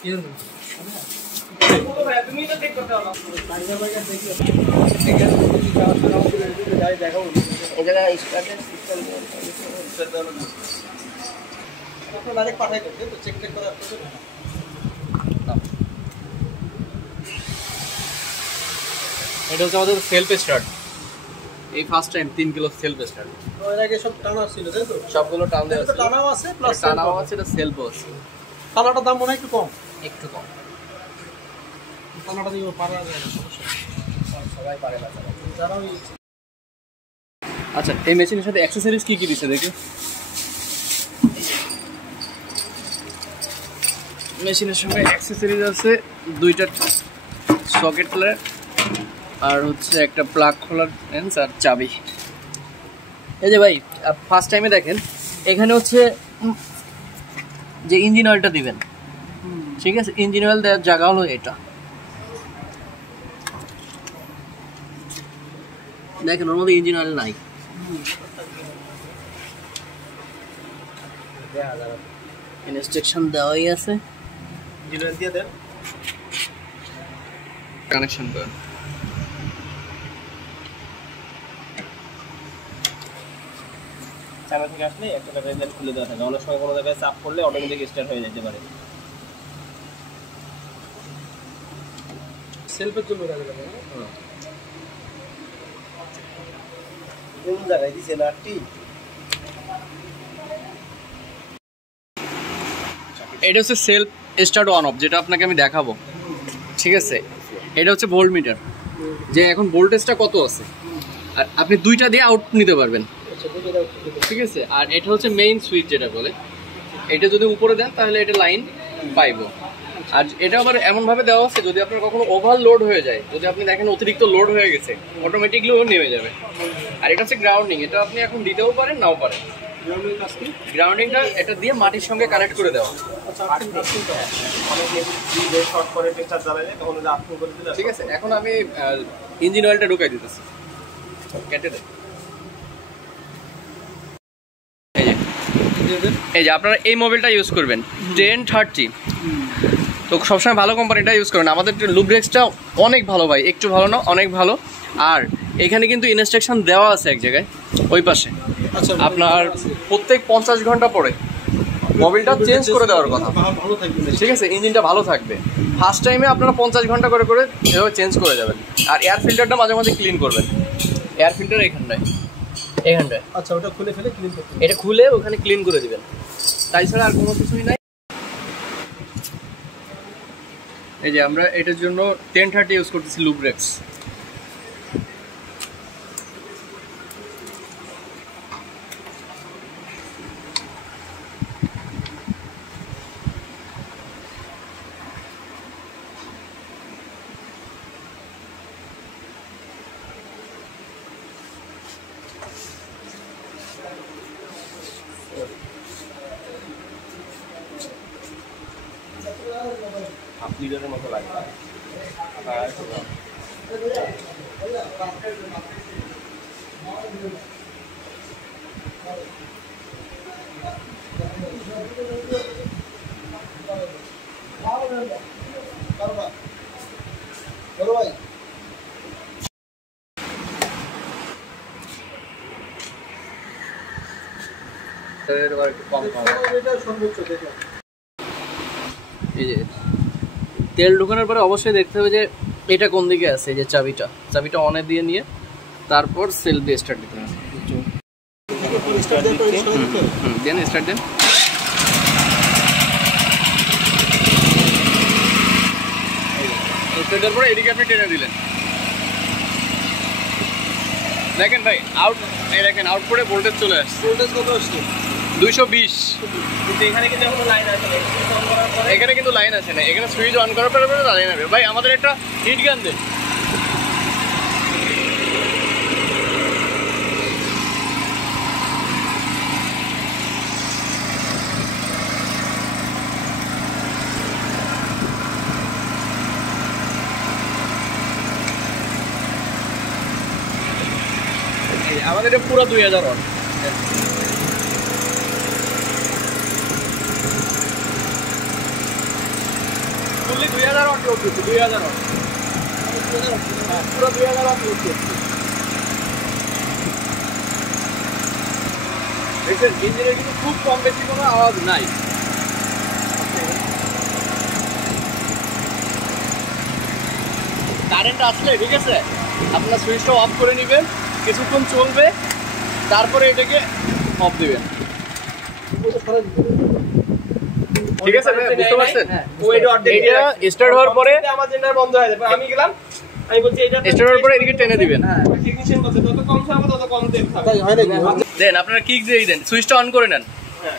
তুমি তো চেক করতে হবে এই জায়গা স্টার্টের সিস্টেম আপনারা ডাইরেক্ট পাঠাই দেন তো চেক করে আপনাদের এটা হচ্ছে আমাদের সেলফ স্টার্ট এই first time 3 kilo self start এর আগে সব টানা ছিল তাই তো সবগুলো টান দেওয়া আছে টানাও আছে প্লাস টানাও আছে এটা সেলফও আছে টানাটার দাম মনে হয় একটু কম টানাটা দিয়ে পারা যায় না সমস্যা সবাই পারে না যারাও আচ্ছা এই মেশিনের সাথে অ্যাকসেসরিজ কি কি দিছে দেখি মেশিনের সঙ্গে অ্যাকসেসরিজ আছে দুইটা সকেট প্লাগ আর হচ্ছে একটা প্লাগ খোলার লেন্স আর চাবি এই যে ভাই ফার্স্ট টাইমে দেখেন এখানে হচ্ছে যে ইঞ্জিন অয়েলটা দিবেন ঠিক আছে ইঞ্জিন অয়েল দেওয়ার জায়গা হলো এটা দেখেন ওর মধ্যে ইঞ্জিন অয়েল নাই ইনস্ট্রাকশন দেওয়াই আছে ইঞ্জিন অয়েল দিয়ে দেন কানেকশন করেন চাকা থেকে আসলে একটা রেজেন্ট খুলে দেওয়া থাকে অনেক সময় কোনো জায়গায় চাপ করলে অটোমেটিক স্টার্ট হয়ে যেতে পারে সেলফের জন্য কাজে লাগে কোন জায়গায় দিছে নাটটি এটা হচ্ছে সেলফ স্টার্ট অন অফ যেটা আপনাকে আমি দেখাবো ঠিক আছে এটা হচ্ছে ভোল্ট মিটার যে এখন ভোল্টেজটা কত আছে আর আপনি দুইটা দিয়ে আউটপুট নিতে পারবেন ঠিক আছে আর এটা হচ্ছে মেইন সুইচ যেটা বলে এটা যদি উপরে দেন তাহলে এটা লাইন পাইবো আর এটা আবার এমনভাবে দেওয়া আছে যদি আপনার কখনো ওভারলোড হয়ে যায় যদি আপনি দেখেন অতিরিক্ত লোড হয়ে গেছে অটোমেটিকলি ও নেমে যাবে আর এটা হচ্ছে গ্রাউন্ডিং এটা আপনি এখন দিতেও পারেন নাও পারেন গ্রাউন্ডিংটা এটা দিয়ে মাটির সঙ্গে কানেক্ট করে দেওয়া ঠিক আছে এখন আমি ইঞ্জিন অয়েলটা ঢুকাই দিতেছি কেটে দেন এই যে আপনারা এই মোবাইলটা ইউজ করবেন 1030 তো সবসময় ভালো কোম্পানিটা ইউজ করবেন আমাদের লুব্রেক্সটা অনেক ভালো ভাই একটু ভালো না অনেক ভালো আর এখানে কিন্তু ইনস্ট্রাকশন দেওয়া আছে এক জায়গায় ওই পাশে আপনার প্রত্যেক 50 ঘন্টা পরে মোবাইলটা চেঞ্জ করে দেওয়ার কথা ঠিক আছে ইঞ্জিনটা ভালো থাকবে ফার্স্ট টাইমে আপনারা 50 ঘন্টা করে করে এভাবে চেঞ্জ করে যাবেন আর এয়ার ফিল্টারটা মাঝে মাঝে ক্লিন করবেন এয়ার ফিল্টার এখানটায় আচ্ছা ওটা খুলে ফেলে ক্লিন করতে এটা খুলে ওখানে ক্লিন করে দিবেন তাই ছাড়া আর কোনো কিছুই নাই এই যে আমরা এটার জন্য 1030 ইউজ করতেছি লুব্রেক্স হাফ লিটারের মতো লাগবে এই যে তেল ঢোকানোর পরে অবশ্যই দেখতে হবে যে এটা কোন দিকে আছে এই যে চাবিটা অনে দিয়ে নিয়ে তারপর সেল দিয়ে স্টার্ট দিতে হবে দেন স্টার্ট দেন স্টার্টের পরে এদিকে আপনি টেনে দিলেন দেখেন ভাই এই দেখেন আউটপুটে ভোল্টেজ চলে আসছে ভোল্টেজ কত আসছে 220 কিন্তু এখানে কিন্তু এখনো লাইন আছে না এখানে কিন্তু লাইন আছে না এখানে সুইচ অন করার পরে লাইন হবে ভাই আমাদের একটা হিট গান দেন আমাদের এটা পুরো 2000 ওয়াট ফুললি 2000 ওয়াট লোড দিচ্ছে, 2000 ওয়াট, পুরো 2000 ওয়াট লোড দিচ্ছে। দেখছেন ইঞ্জিনের কিন্তু খুব কম বেশি কোনো আওয়াজ নাই। কারেন্ট আসলে ঠিক আছে আপনার সুইচটা অফ করে নেবেন, কিছুক্ষণ চলবে, তারপরে এটাকে অফ দিবেন। ঠিক আছে বুঝতে পারছেন? এটা স্টার্ট হওয়ার পরে আমার জেনারেটর বন্ধ হয়ে যাবে, আমি গেলাম, আমি বলছি এটা স্টার্ট হওয়ার পরে এদিকে টেনে দিবেন। টেকনিশিয়ান বলছে যত কম চালাবো তত কম তেল খাবে। দেন আপনারা কিক দিয়ে দেন, সুইচটা অন করে নেন। হ্যাঁ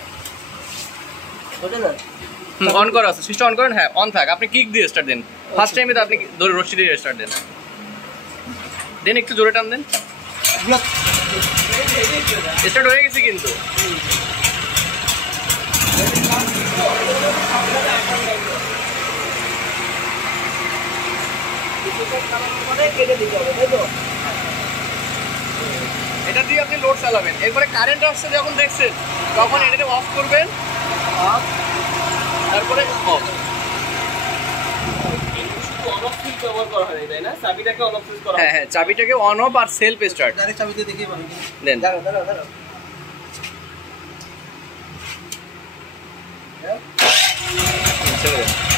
অন করা আছে, সুইচটা অন করেন, হ্যাঁ অন থাক, আপনি কিক দিয়ে স্টার্ট দেন। ফার্স্ট টাইমে তো আপনি ধরে রশি দিয়ে স্টার্ট দেন, দেন একটু জোরে টান দেন। স্টার্ট হয়ে গেছে কিন্তু। এটা দিয়ে আপনি লোড চালাবেন, এরপরে কারেন্ট আসছে যখন দেখছেন তখন এটাকে অফ করবেন, তারপরে অফ। হ্যাঁ হ্যাঁ চাবিটাকে অন অফ আর সেলফ স্টার্ট দেন। চলে যান।